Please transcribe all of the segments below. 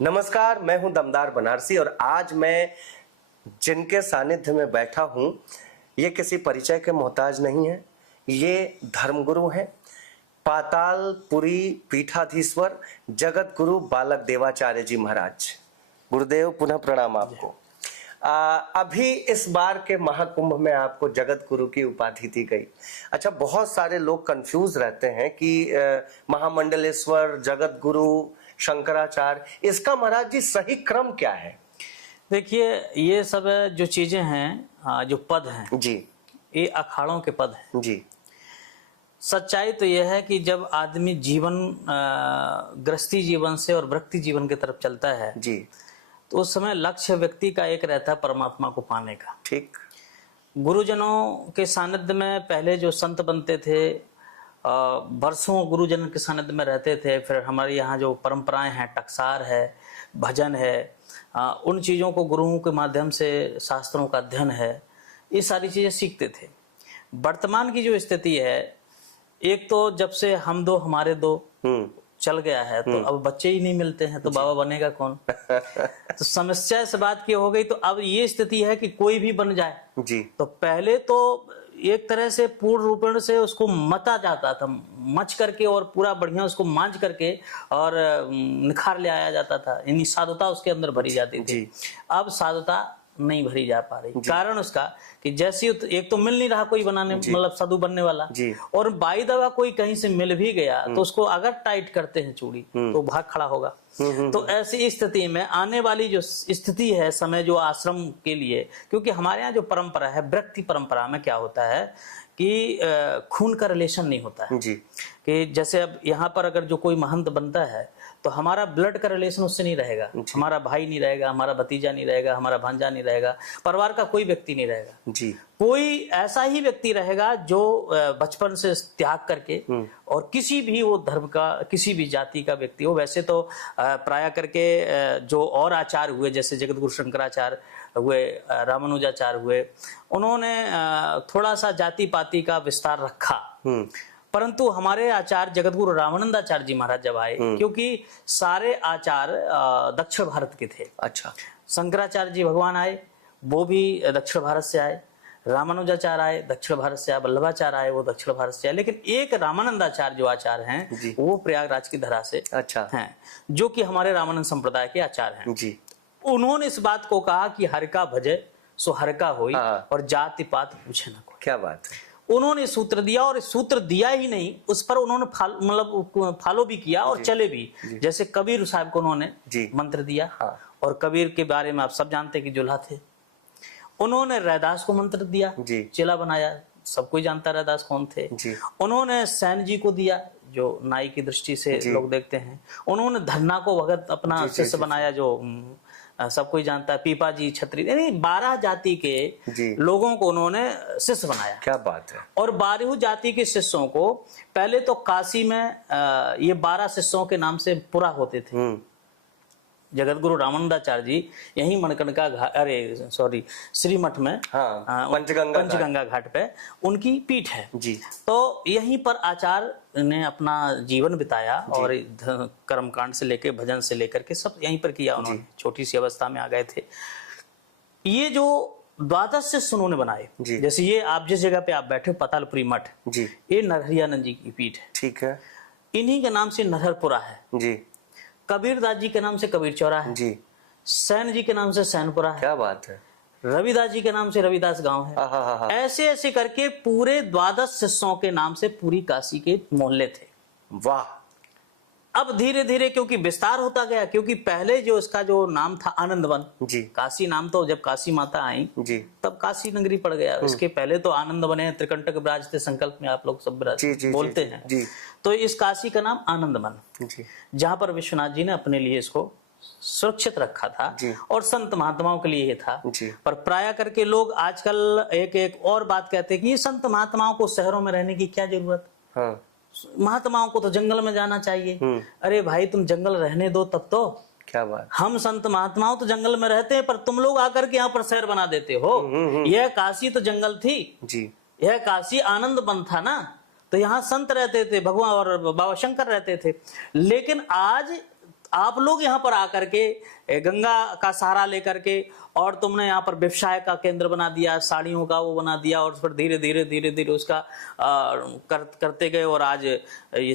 नमस्कार, मैं हूं दमदार बनारसी और आज मैं जिनके सानिध्य में बैठा हूं ये किसी परिचय के मोहताज नहीं है। ये धर्मगुरु हैं, पातालपुरी पीठाधीश्वर जगत गुरु बालक देवाचार्य जी महाराज। गुरुदेव पुनः प्रणाम आपको। अभी इस बार के महाकुंभ में आपको जगत गुरु की उपाधि दी गई। अच्छा, बहुत सारे लोग कंफ्यूज रहते हैं कि महामंडलेश्वर, जगत गुरु, शंकराचार्य, इसका महाराज जी सही क्रम क्या है? देखिए, ये सब जो चीजें हैं, जो पद हैं जी, ये अखाड़ों के पद हैं जी। सच्चाई तो यह है कि जब आदमी जीवन गृहस्थी जीवन से और वृत्ति जीवन की तरफ चलता है जी, तो उस समय लक्ष्य व्यक्ति का एक रहता है परमात्मा को पाने का। ठीक। गुरुजनों के सानिध्य में पहले जो संत बनते थे, वर्षों गुरुजन के सानिध्य में रहते थे। फिर हमारे यहाँ जो परंपराएं हैं, टकसार है, भजन है, उन चीज़ों को गुरुओं के माध्यम से शास्त्रों का अध्ययन है, ये सारी चीज़ें सीखते थे। वर्तमान की जो स्थिति है, एक तो जब से हम दो हमारे दो चल गया है तो अब बच्चे ही नहीं मिलते हैं, तो बाबा बनेगा कौन? तो समस्या इस बात की हो गई। तो अब ये स्थिति है कि कोई भी बन जाए जी। तो पहले तो एक तरह से पूर्ण रूपेण से उसको मता जाता था, मच करके और पूरा बढ़िया उसको मांझ करके और निखार ले आया जाता था, यानी साधुता उसके अंदर भरी जाती थी। अब साधुता नहीं भरी जा पा रही। कारण उसका कि जैसे एक तो मिल नहीं रहा कोई बनाने, मतलब साधु बनने वाला, और बाई दवा कोई कहीं से मिल भी गया तो उसको अगर टाइट करते हैं चूड़ी तो भाग खड़ा होगा। तो ऐसी स्थिति में आने वाली जो स्थिति है समय, जो आश्रम के लिए, क्योंकि हमारे यहाँ जो परंपरा है, व्यक्ति परंपरा में क्या होता है कि खून का रिलेशन नहीं होता है जी। कि जैसे अब यहाँ पर अगर जो कोई महंत बनता है तो हमारा ब्लड का रिलेशन उससे नहीं रहेगा, हमारा भाई नहीं रहेगा, हमारा भतीजा नहीं रहेगा, हमारा भांजा नहीं रहेगा, परिवार का कोई व्यक्ति नहीं रहेगा जी। कोई ऐसा ही व्यक्ति रहेगा जो बचपन से त्याग करके और किसी भी वो धर्म का, किसी भी जाति का व्यक्ति हो। वैसे तो प्राय करके जो और आचार्य हुए, जैसे जगत गुरु शंकराचार्य हुए, रामानुजाचार्य हुए, उन्होंने थोड़ा सा जाति पाति का विस्तार रखा। परंतु हमारे आचार्य जगत गुरु रामानंदाचार्य जी महाराज जब आए, क्योंकि सारे आचार्य दक्षिण भारत के थे। अच्छा। शंकराचार्य जी भगवान आए, वो भी दक्षिण भारत से आए, रामानुजाचार्य आए दक्षिण भारत से आए, वल्लभाचार्य आए वो दक्षिण भारत से आए, लेकिन एक रामानंदाचार्य जो आचार्य हैं वो प्रयागराज की धरा से अच्छा हैं, जो कि हमारे रामानंद संप्रदाय के आचार्य हैं जी। उन्होंने इस बात को कहा कि हर का भजे सो हर का होई और जाति पात पूछे ना कोई। क्या बात है। उन्होंने सूत्र दिया, और सूत्र दिया ही नहीं, उस पर उन्होंने मतलब फॉलो भी किया और चले भी। जैसे कबीर साहब को उन्होंने मंत्र दिया, और कबीर के बारे में आप सब जानते हैं कि जुल्हा थे। उन्होंने रैदास को मंत्र दिया, चेला बनाया, सब कोई जानता रैदास कौन थे। उन्होंने सैन जी को दिया, जो नाई की दृष्टि से लोग देखते हैं। उन्होंने धन्ना को भगत अपना शिष्य बनाया, जो सब कोई जानता है। पीपा जी, छत्री, यानी 12 जाति के लोगों को उन्होंने शिष्य बनाया। क्या बात है। और 12 जाति के शिष्यों को पहले तो काशी में ये 12 शिष्यों के नाम से पुरा होते थे। जगत गुरु रामानंदाचार्य जी यही मणिकर्णिका घाट, श्रीमठ में पंचगंगा घाट पे उनकी पीठ है जी। तो यहीं पर आचार्य ने अपना जीवन बिताया, और कर्मकांड से लेकर भजन से लेकर के सब यहीं पर किया उन्होंने। छोटी सी अवस्था में आ गए थे। ये जो 12 शिष्य उन्होंने बनाए, जैसे ये आप जिस जगह पे आप बैठे पातालपुरी मठ जी, ये नरहरियानंद जी की पीठ है। ठीक है। इन्हीं के नाम से नरहरपुरा है जी। कबीरदास जी के नाम से कबीर चौरा है जी। सैन जी के नाम से सैनपुरा है। क्या बात है। रविदास जी के नाम से रविदास गांव है। ऐसे ऐसे करके पूरे 12 शिष्यों के नाम से पूरी काशी के मोहल्ले थे। वाह। अब धीरे धीरे क्योंकि विस्तार होता गया, क्योंकि पहले जो इसका जो नाम था आनंदवन जी, काशी नाम तो जब काशी माता आई जी तब काशी नगरी पड़ गया। इसके पहले तो आनंद बने, त्रिकंटक विराजते संकल्प में आप लोग सब बोलते हैं जी। तो इस काशी का नाम आनंदवन जी, जहाँ पर विश्वनाथ जी ने अपने लिए इसको सुरक्षित रखा था और संत महात्माओं के लिए था। पर प्राय करके लोग आजकल एक और बात कहते हैं कि ये संत महात्माओं को शहरों में रहने की क्या जरूरत। हाँ। महात्माओं को तो जंगल में जाना चाहिए। अरे भाई, तुम जंगल रहने दो तब तो। क्या बात। हम संत महात्माओं तो जंगल में रहते हैं, पर तुम लोग आकर के यहाँ पर शहर बना देते हो। यह काशी तो जंगल थी जी, यह काशी आनंद वन था ना, तो यहाँ संत रहते थे, भगवान और बाबा शंकर रहते थे। लेकिन आज आप लोग यहाँ पर आकर के गंगा का सहारा लेकर के और तुमने यहाँ पर व्यवसाय का केंद्र बना दिया, साड़ियों का वो बना दिया, और उस पर धीरे धीरे धीरे धीरे उसका करते गए, और आज ये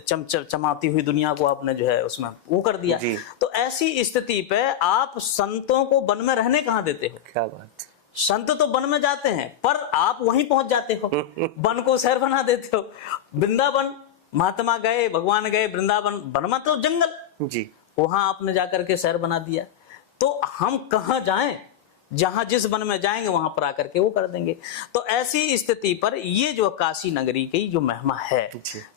चमाती हुई दुनिया को आपने जो है उसमें वो कर दिया। तो ऐसी स्थिति पे आप संतों को वन में रहने कहाँ देते हो? क्या बात। संत तो वन में जाते हैं, पर आप वहीं पहुंच जाते हो, वन को शहर बना देते हो। वृंदावन महात्मा गए, भगवान गए वृंदावन, वन मतलब जंगल जी, वहां आपने जाकर के शहर बना दिया। तो हम कहाँ जाएं? जहां जिस वन में जाएंगे वहां पर आकर के वो कर देंगे। तो ऐसी स्थिति पर ये जो काशी नगरी की जो महिमा है,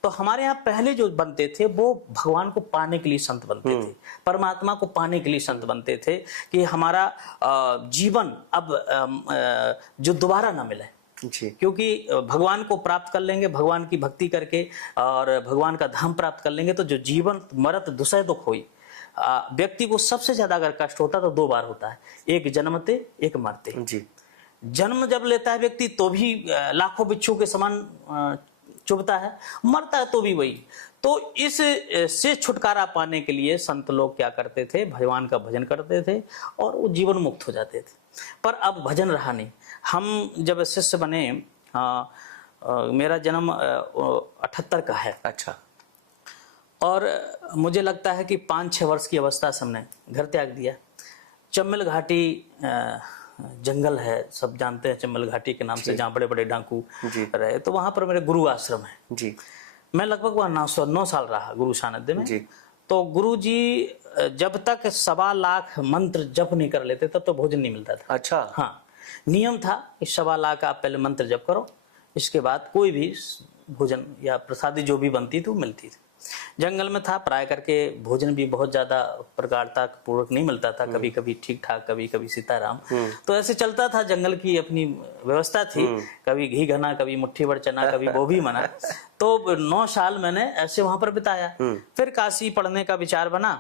तो हमारे यहाँ पहले जो बनते थे वो भगवान को पाने के लिए संत बनते थे, परमात्मा को पाने के लिए संत बनते थे कि हमारा जीवन अब जो दोबारा ना मिले। जी, क्योंकि भगवान को प्राप्त कर लेंगे, भगवान की भक्ति करके और भगवान का धाम प्राप्त कर लेंगे, तो जो जीवन मरत दुसह दुख हुई, व्यक्ति को सबसे ज्यादा अगर कष्ट होता तो 2 बार होता है, एक जन्मते एक मरते। जी, जन्म जब लेता है व्यक्ति तो भी लाखों बिच्छू के समान चुभता है, मरता है तो भी वही। तो इस से छुटकारा पाने के लिए संत लोग क्या करते थे? भगवान का भजन करते थे और वो जीवन मुक्त हो जाते थे। पर अब भजन रहा नहीं। हम जब शिष्य बने, मेरा जन्म 78 का है। अच्छा। और मुझे लगता है कि 5-6 वर्ष की अवस्था से हमने घर त्याग दिया। चम्बल घाटी जंगल है, सब जानते हैं चम्बल घाटी के नाम से, जहाँ बड़े बड़े डाकू रहे। तो वहां पर मेरे गुरु आश्रम है जी। मैं लगभग वहाँ 9 साल रहा गुरु सानिध्य में जी। तो गुरु जी जब तक 1.25 लाख मंत्र जप नहीं कर लेते तब तो भोजन नहीं मिलता था। अच्छा। हाँ, नियम था कि 1.25 लाख आप पहले मंत्र जप करो, इसके बाद कोई भी भोजन या प्रसादी जो भी बनती थी वो मिलती थी। जंगल में था, प्राय करके भोजन भी बहुत ज्यादा प्रकारता पूर्वक नहीं मिलता था, कभी कभी ठीक ठाक, कभी कभी सीताराम। तो ऐसे चलता था, जंगल की अपनी व्यवस्था थी, कभी घी घना, कभी मुट्ठी भर चना, कभी वो भी मना। तो 9 साल मैंने ऐसे वहां पर बिताया। फिर काशी पढ़ने का विचार बना,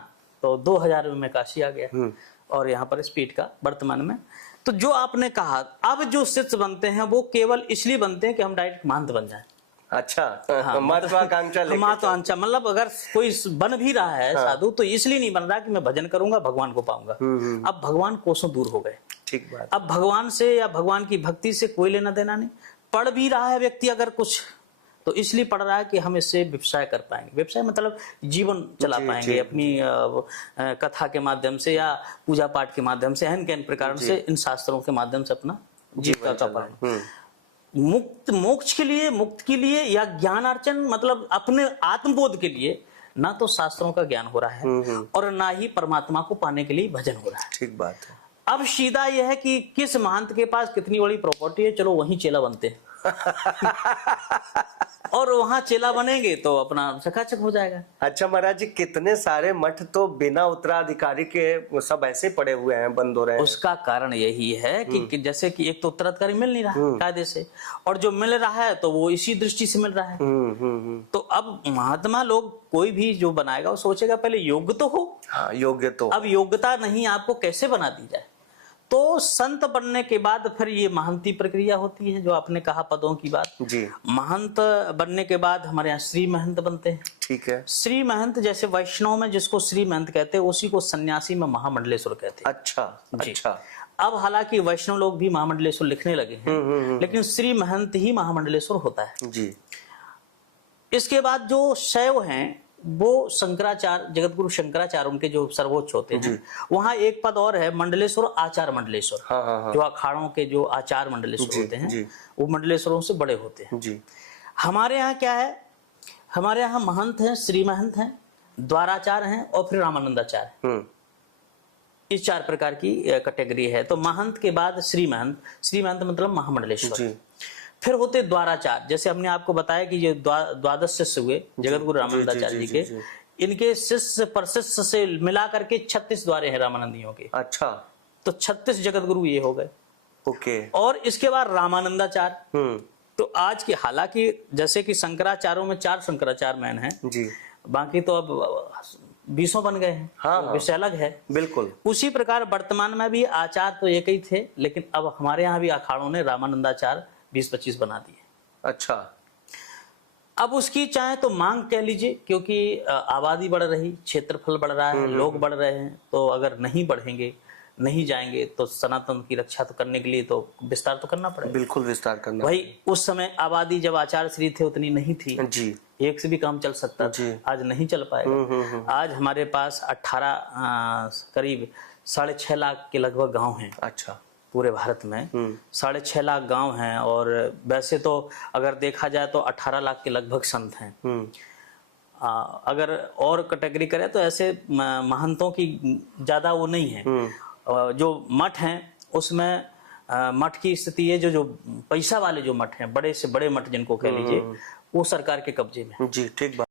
तो 2000 में मैं काशी आ गया और यहाँ पर स्पीड का वर्तमान में। तो जो आपने कहा, अब जो शिष्य बनते हैं वो केवल इसलिए बनते हैं कि हम डायरेक्ट महंत बन जाए। अच्छा। हाँ, महत्वाकांक्षा मतलब अगर कोई बन भी रहा है साधु, तो इसलिए नहीं बन रहा कि मैं भजन करूंगा भगवान को पाऊंगा। अब भगवान कोसों दूर हो गए। ठीक बात। अब भगवान से या भगवान की भक्ति से कोई लेना देना नहीं। पढ़ भी रहा है व्यक्ति अगर कुछ, तो इसलिए पढ़ रहा है कि हम इससे व्यवसाय कर पाएंगे। व्यवसाय मतलब जीवन चला पाएंगे अपनी कथा के माध्यम से या पूजा पाठ के माध्यम से, हन के प्रकार से इन शास्त्रों के माध्यम से अपना जीविका का पालन। मोक्ष के लिए, मुक्त के लिए या ज्ञानार्जन मतलब अपने आत्मबोध के लिए ना तो शास्त्रों का ज्ञान हो रहा है और ना ही परमात्मा को पाने के लिए भजन हो रहा है। ठीक बात है। अब सीधा यह है कि किस महंत के पास कितनी बड़ी प्रॉपर्टी है, चलो वहीं चेला बनते हैं और वहां चेला बनेंगे तो अपना चकाचक हो जाएगा। अच्छा महाराज जी, कितने सारे मठ तो बिना उत्तराधिकारी के सब ऐसे पड़े हुए हैं, बंद हो रहे हैं। उसका कारण यही है कि जैसे कि एक तो उत्तराधिकारी मिल नहीं रहा कायदे से, और जो मिल रहा है तो वो इसी दृष्टि से मिल रहा है। तो अब महात्मा लोग कोई भी जो बनाएगा वो सोचेगा पहले योग्य तो हो। हाँ, योग्य तो। अब योग्यता नहीं, आपको कैसे बना दी जाए? तो संत बनने के बाद फिर ये महंती प्रक्रिया होती है, जो आपने कहा पदों की बात जी। महंत बनने के बाद हमारे यहाँ श्री महंत बनते हैं। ठीक है। श्री महंत जैसे वैष्णव में जिसको श्री महंत कहते हैं, उसी को सन्यासी में महामंडलेश्वर कहते हैं। अच्छा। अच्छा। अब हालांकि वैष्णव लोग भी महामंडलेश्वर लिखने लगे हैं, लेकिन श्री महंत ही महामंडलेश्वर होता है जी। इसके बाद जो शैव हैं वो शंकराचार्य, जगत गुरु शंकराचार्य उनके जो सर्वोच्च होते हैं। वहां एक पद और है, मंडलेश्वर आचार मंडलेश्वर। हाँ। जो अखाड़ों के जो आचार मंडलेश्वर होते हैं वो मंडलेश्वरों से बड़े होते हैं जी। हमारे यहाँ क्या है, हमारे यहाँ महंत हैं, श्री महंत हैं, द्वाराचार्य हैं और फिर रामानंदाचार्य। इस 4 प्रकार की कैटेगरी है। तो महंत के बाद श्री महंत, श्री महंत मतलब महामंडलेश्वर। फिर होते द्वाराचार्य, जैसे हमने आपको बताया कि ये 12 शिष्य हुए जगत गुरु रामानंदाचार्य जी के, इनके शिष्य परशिष्य से मिला करके 36 द्वारे हैं रामानंदियों के। अच्छा। तो 36 जगत गुरु ये हो गए। ओके। और इसके बाद रामानंदाचार्य। तो आज के, हालांकि जैसे कि शंकराचार्यों में 4 शंकराचार्य मैन हैं जी, बाकी तो अब 20 बन गए हैं। हाँ, विषय अलग है। बिल्कुल। उसी प्रकार वर्तमान में भी आचार्य तो एक ही थे, लेकिन अब हमारे यहाँ भी अखाड़ों ने रामानंदाचार्य 20-25 बना दिए। अच्छा। अब उसकी चाहे तो मांग कह लीजिए, क्योंकि आबादी बढ़ रही, क्षेत्रफल बढ़ रहा है, लोग बढ़ रहे हैं, तो अगर नहीं बढ़ेंगे, नहीं जाएंगे, तो सनातन की रक्षा तो करने के लिए तो विस्तार तो करना पड़ेगा। बिल्कुल विस्तार करना। भाई उस समय आबादी जब आचार्य श्री थे उतनी नहीं थी जी एक से भी काम चल सकता जी। था, आज नहीं चल पाएगा। आज हमारे पास 18 करीब 6.5 लाख के लगभग गांव हैं। अच्छा। पूरे भारत में 6.5 लाख गांव हैं, और वैसे तो अगर देखा जाए तो 18 लाख के लगभग संत हैं। अगर और कैटेगरी करें तो ऐसे महंतों की ज्यादा वो नहीं है। जो मठ हैं उसमें मठ की स्थिति है, जो पैसा वाले जो मठ हैं, बड़े से बड़े मठ जिनको कह लीजिए, वो सरकार के कब्जे में। जी ठीक बात।